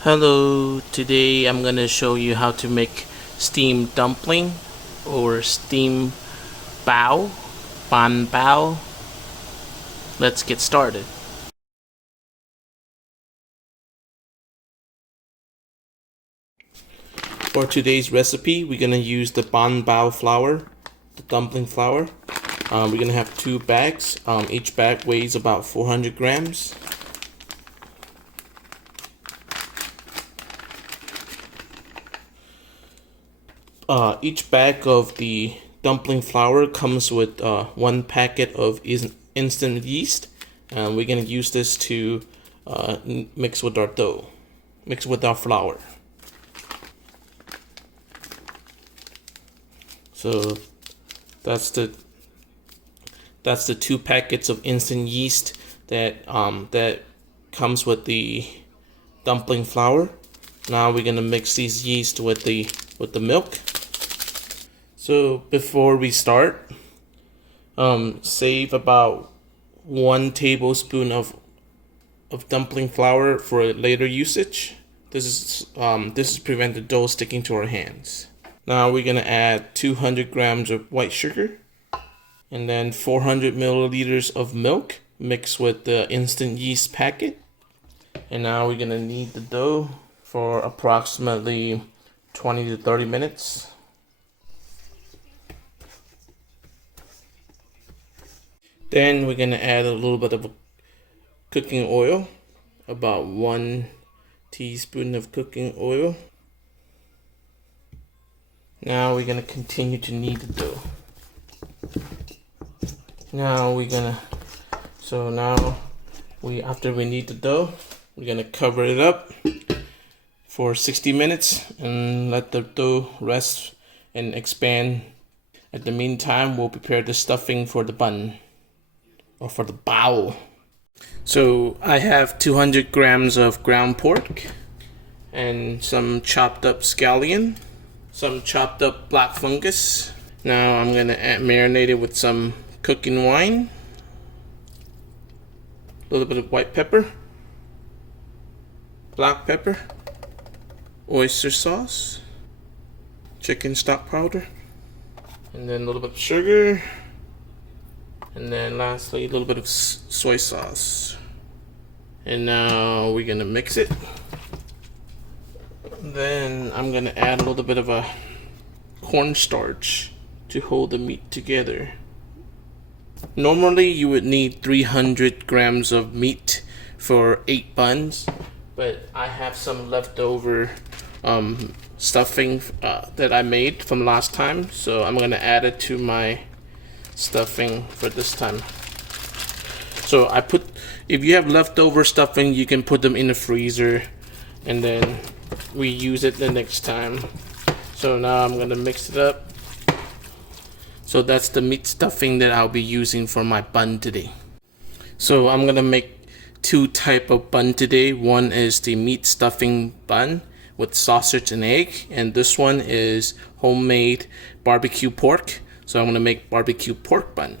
Hello, today I'm gonna show you how to make steamed dumpling or steamed bao, ban bao. Let's get started. For today's recipe, we're gonna use the ban bao flour, the dumpling flour. We're gonna have 2 bags. Each bag weighs about 400 grams. Each bag of the dumpling flour comes with 1 packet of instant yeast. We're going to use this to mix with our dough, mix with our flour. So that's the 2 packets of instant yeast that comes with the dumpling flour. Now we're gonna mix these yeast with the milk. So before we start, save about 1 tablespoon of dumpling flour for later usage. This is prevent the dough sticking to our hands. Now we're gonna add 200 grams of white sugar, and then 400 milliliters of milk mixed with the instant yeast packet. And now we're gonna knead the dough for approximately 20 to 30 minutes. Then we're gonna add a little bit of cooking oil, about 1 teaspoon of cooking oil. Now we're gonna continue to knead the dough. After we knead the dough, we're gonna cover it up for 60 minutes and let the dough rest and expand. At the meantime, we'll prepare the stuffing for the bun, or for the bao. So I have 200 grams of ground pork and some chopped up scallion, some chopped up black fungus. Now I'm gonna marinate it with some cooking wine, a little bit of white pepper, black pepper, oyster sauce, chicken stock powder, and then a little bit of sugar, and then lastly a little bit of soy sauce. And now we're gonna mix it. Then I'm gonna add a little bit of a cornstarch to hold the meat together. Normally you would need 300 grams of meat for 8 buns, but I have some leftover stuffing that I made from last time, so I'm gonna add it to my stuffing for this time. So if you have leftover stuffing, you can put them in the freezer and then we use it the next time. So now I'm gonna mix it up. So that's the meat stuffing that I'll be using for my bun today. So I'm gonna make 2 type of bun today. One is the meat stuffing bun with sausage and egg, and this one is homemade barbecue pork. So I'm gonna make barbecue pork bun.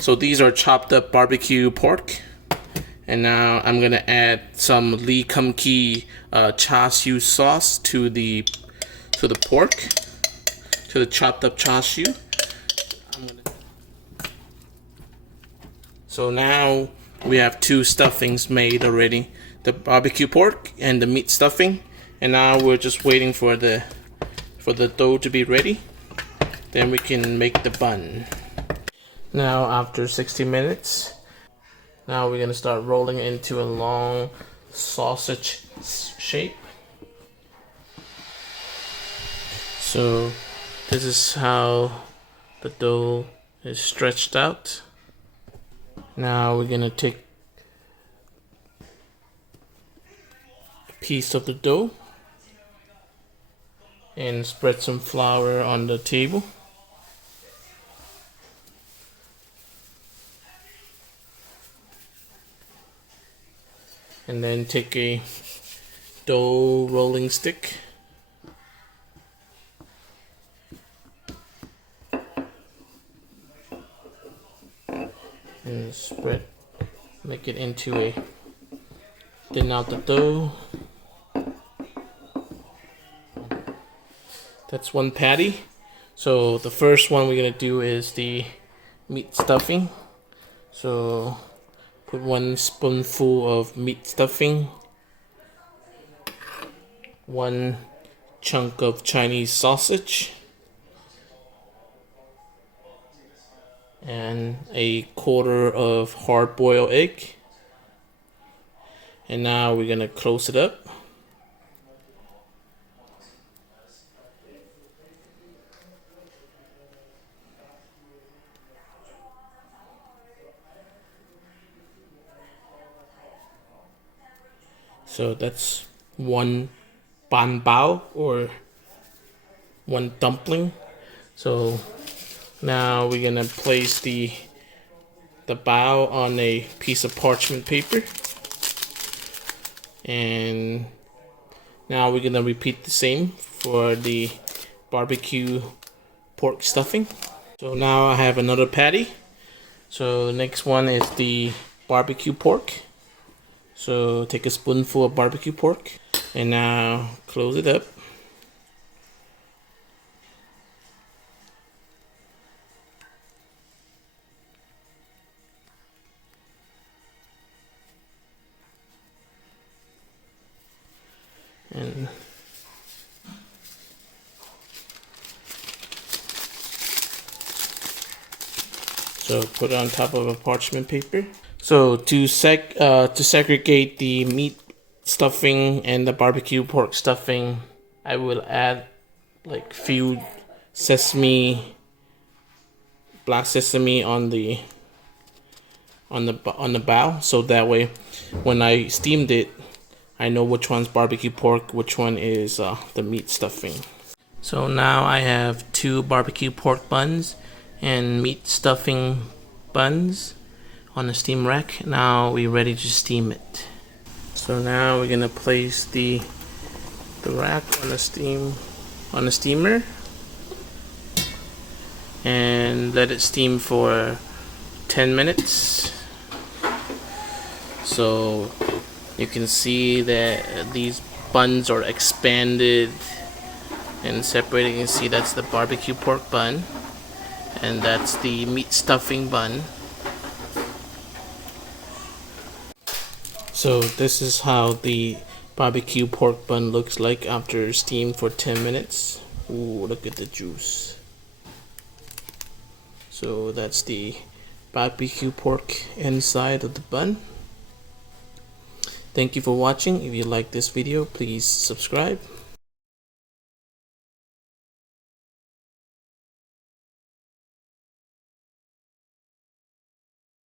So these are chopped up barbecue pork, and now I'm gonna add some Lee Kum Kee char siu sauce to the pork, to the chopped up char siu. So now we have 2 stuffings made already, the barbecue pork and the meat stuffing, and now we're just waiting for the dough to be ready. Then we can make the bun. Now after 60 minutes, now we're gonna start rolling it into a long sausage shape. So this is how the dough is stretched out. Now we're gonna take a piece of the dough and spread some flour on the table. And then take a dough rolling stick and make it into thin out the dough. That's one patty. So the first one we're gonna do is the meat stuffing. So put 1 spoonful of meat stuffing, 1 chunk of Chinese sausage, and a quarter of hard-boiled egg. And now we're gonna close it up. So that's 1 ban bao, or 1 dumpling. So now we're gonna place the bao on a piece of parchment paper, and now we're gonna repeat the same for the barbecue pork stuffing. So now I have another patty. So the next one is the barbecue pork. So take a spoonful of barbecue pork and now close it up. And so put it on top of a parchment paper. So to segregate the meat stuffing and the barbecue pork stuffing, I will add like few black sesame on the bao, so that way when I steamed it, I know which one's barbecue pork, which one is the meat stuffing. So now I have 2 barbecue pork buns and meat stuffing buns on the steam rack. Now we're ready to steam it. So now we're gonna place the rack on the steamer and let it steam for 10 minutes. So you can see that these buns are expanded and separated. You can see that's the barbecue pork bun and that's the meat stuffing bun. So this is how the barbecue pork bun looks like after steamed for 10 minutes. Ooh, look at the juice. So that's the barbecue pork inside of the bun. Thank you for watching. If you like this video, please subscribe.